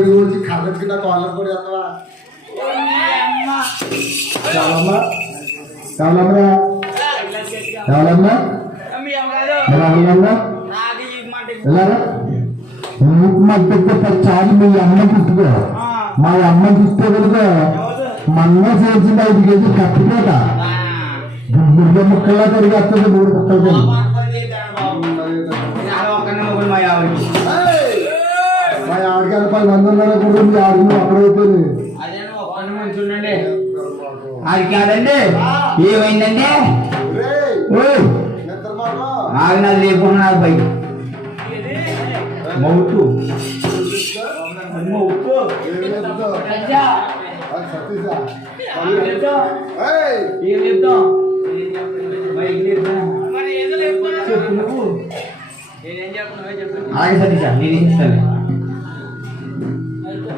పరిగి వచ్చి కళ్ళకి నాకు వాళ్ళకి కూడా చేస్తావా? చాలమ్మా. చాలమ్మా. చాలమ్మా. చాలు మీ అమ్మ పుట్టుకో. మా అమ్మ చూస్తే కనుక మన్న చేసింది ఐదు కేజీ కట్టుకోట ముద్ద ముక్కల్లా తిరిగేస్తుంది మూడు ముక్కలు పది మంది ఉన్నారు కూడా మీ ఆడికి అక్కడైపోయింది అది కాదండి. ఏమైందండి? ఆగినది లేకున్నారు బయట. మౌతు మౌతు ఏం చెప్తాం? బైక్ చెప్తాం? చెప్పు నువ్వు. అలాగే సతీష నేనేం చేస్తాను?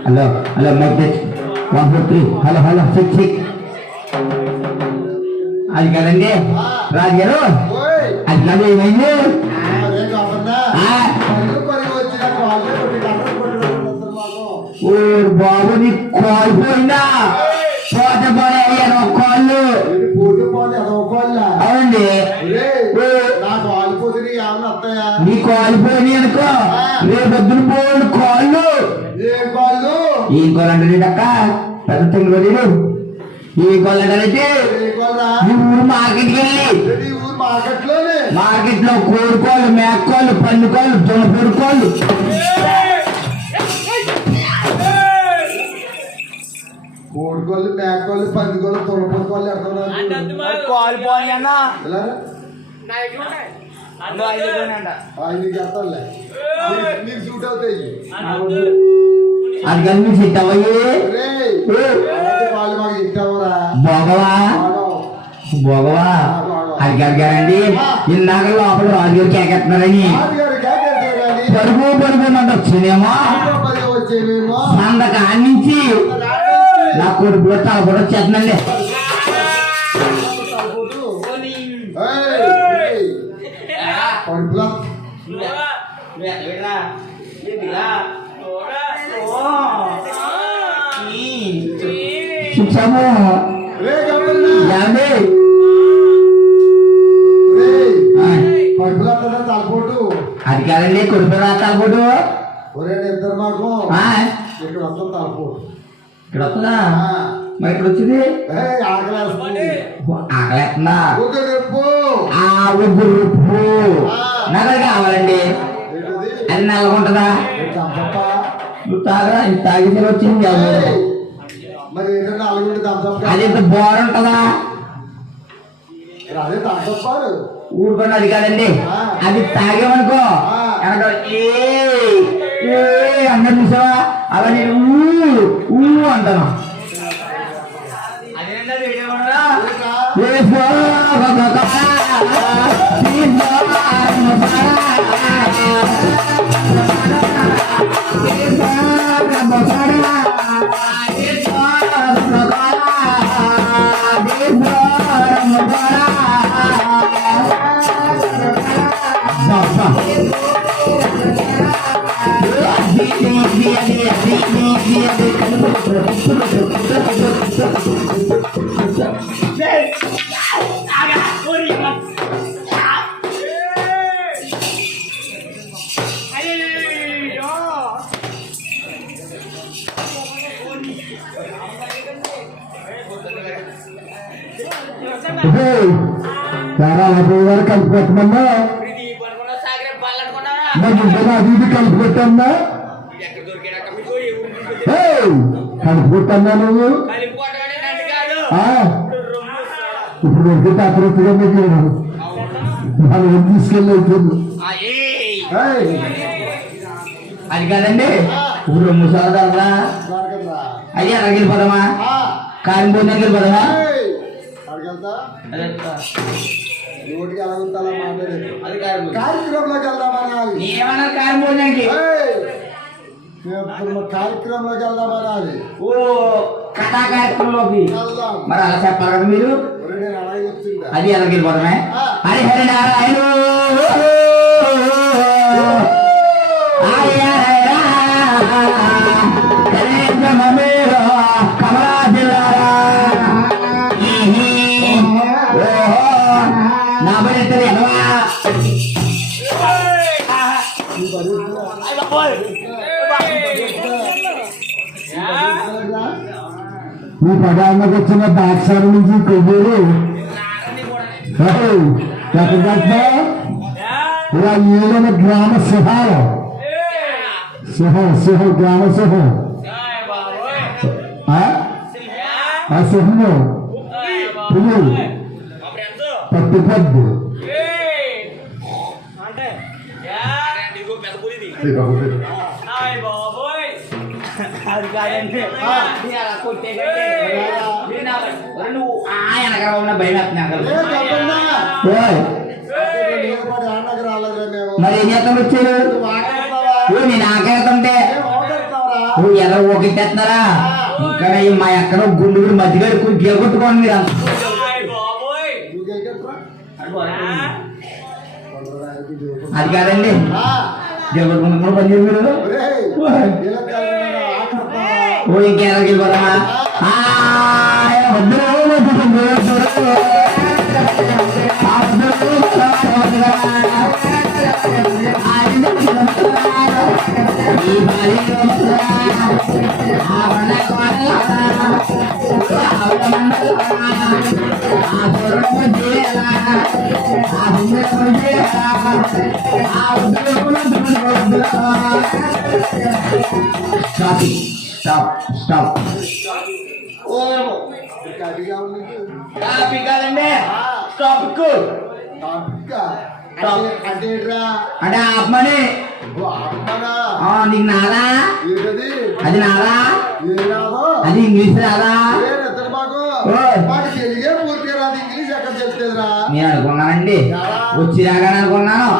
Hello hello mike test one four three hello hello check check. అది కదండి రాజు గారు? అది కాదు ఏమైంది? ఓ బాబు నీ కాలు పోయిందా? పోత పోలే అయ్యాను కాళ్ళు. అవునండి. నీ కాలు పోయినాయి అనుకో రేపొద్దున పోయిన కాళ్ళు. కాళ్ళు ఏం కాలు అంటే అక్క పెద్ద తింగడు ఏ కాలు అంటే ఏ కాళ్ళా ఈ ఊరు మార్కెట్కి వెళ్ళి. ఈ మార్కెట్లో కోరుకోళ్ళు మేకోళ్ళు పండుకోళ్ళు దునపొడుకోళ్ళు కోడికోళ్ళు మేకోళ్ళు పందికోళ్ళు తులపొడుకోళ్ళు ఎడతారు నీకు సూట్ అవుతాయి. అది కానీ మీరు సెట్ అవ్వయి రేయ్, అలాంటి వాళ్ళు మాకు ఇచ్చావరా బోగవా బోగవా అది గారండి ఇందాక లోపల రాజుగారు కేకెత్తున్నారని పరుగు పరుగు మంట వచ్చిందేమో వచ్చేమేమో సంద కానించి నా కొడుకులో తల కూడా వచ్చేస్తుందండి కడుపులో తలపోటు. అది కాదండి కొడుకు రాతాలు కూడా ఒరే ఇద్దరు మాకు. ఇక్కడ వస్తాం తలపోటు. ఇక్కడ వస్తుందా? మరి ఇక్కడ వచ్చింది? ఆకలేస్తుంది. ఆకలేస్తుందా? ఒక రేపు ఆ ఉగ్గు ఉప్పు నాకు అది కావాలండి. అది నల్లగుంటదా? నువ్వు తాగరా తాగితే వచ్చింది మరి ఏంటంటే అలాగే దంపప్ప అది ఇంత బోర్ ఉంటదా అదే దంపప్పారు ఊరుకోండి అది కాదండి అది తాగేమనుకో ఎనక ఏ ఏ అన్నది చూసావా అలా నేను ఊ ఊ అంటాను ఏ గారు కలిపి పెట్టమన్నా? ఇది కలిపి పెట్టమ్మా కలిపి పెట్టమ్మా నువ్వు? ఆ, ఇప్పుడు దొరికితే అతరత్తుగా మీకు ఏం తీసుకెళ్ళి అది కాదండి. ఇప్పుడు రొమ్ము సోదరా అది ఎలాగెళ్ళి పదమా? కారిపోయిన దగ్గర పదమా? కార్యక్రమంలోకి వెళ్దామనాలి వెళ్దామనాలి ఓ కథా మరి అలా చెప్పాలి కదా మీరు? అది ఎలాగ వెళ్ళిపోతామే హరి హరి నారాయణ. Ay, baboy! మీ పదాలకు వచ్చిన దాక్షాల నుంచి కొబ్బూరు ఇలా ఏదైనా గ్రామ సుహాల సుహ సుహ గ్రామ సుహ ఆ సుహము పులి పట్టుపద్దు అది కాదండి నీ నువ్వు ఉన్న భయం మరి ఏం చేస్తాం వచ్చారు నేను ఆకేస్తుంటే నువ్వు ఎలా ఓకెత్తేస్తున్నారా ఇక్కడ మా ఎక్కడ గుండు మధ్య మధ్యగా కొట్టుకోండి మీరు అంత. అది కాదండి కొట్టుకుని కూడా పని చేయరు మీరు ఓ ఇంకేళ్ళకి వెళ్ళిపోతామా స్టాప్ స్టాప్ స్టాప్ టాపిక్ కాదండి టాపిక్ అంటే ఆత్మని ఆ, నీకు అది నాదా అది ఇంగ్లీష్ రాదా నేను అనుకున్నానండి. వచ్చి రాగానే అనుకున్నాను.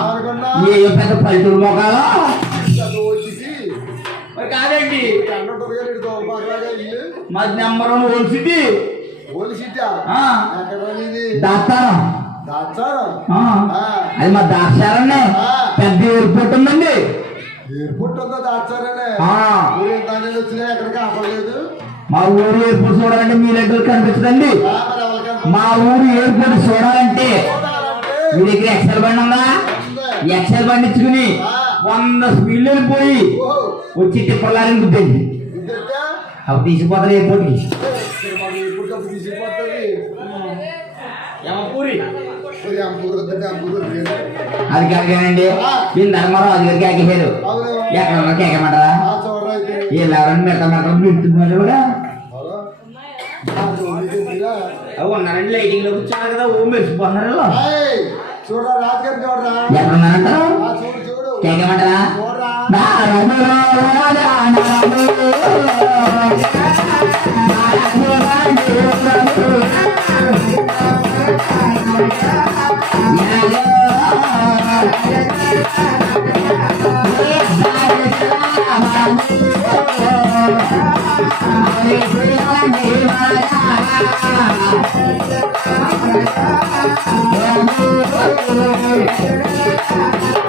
ఏ పెద్ద పల్లెటూరు మొక్కలో మరి కాదండి. మా నెంబర్ వన్ ఓల్డ్ సిటీ. ఆ, దాస్తాను ఆ, అది మా దాక్షారండి పెద్ద ఎయిర్పోర్ట్ ఉందండి. ఎయిర్పోర్ట్ ఉందా వచ్చినా ఎక్కడికి ఆపలేదు? మా ఊరు ఎయిర్పోర్ట్ చూడాలంటే మీ దగ్గర కనిపించదండి. మా ఊరు ఎయిర్పోర్ట్ చూడాలంటే మీ దగ్గర ఎక్సెల్ బండి ఉందా. ఎక్సెల్ బండి ఇచ్చుకుని వంద స్పీడ్లు వెళ్ళిపోయి ఓహో, వచ్చి టిప్పర్లారిని గుద్దండి ఇదంటే అప్పుడు తీసిపోతారు ఎయిర్పోర్ట్కి మరి. అది కాకేనండి. ధర్మారావు అది గారికి అవును. ఎక్కడ ఉన్నా కేకమంటారా? ఆ చూడరా అయితే. వీళ్ళు ఎవరైనా మెట్ట మెట్ట కూడా ఉన్నారండి లైటింగ్లో కూర్చున్నారు కదా ఓ మెరిసిపోతున్నారు చూడరా ఆ చూడు చూడు. కేకమంటారా? Thank you.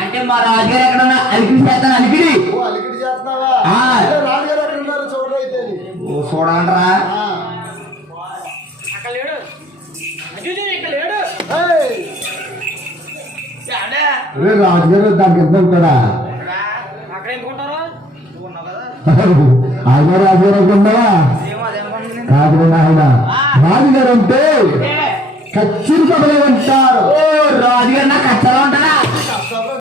అంటే మా రాజుగారు ఎక్కడ ఉన్నా అలికిడి చేస్తాను అలికిడి? అలికిడి చేస్తున్నావా? రాజుగారు ఎక్కడ ఉన్నారు? చూడరా అయితే ఓ చూడమంటారా ఆ. అక్కడ లేడు. అజుజు ఇక్కడ లేడు. ఏయ్, అంటే రే రాజుగారు దానికి ఎంత ఉంటాడా? ఆయన రాజుగారు అదేమనుకుంటుంది కాదు ఆయన రాజుగారు అంటే కచ్చిరి కబలే అంటారు ఓ రాజుగారు నాకు కచ్చలో ఉంటారా?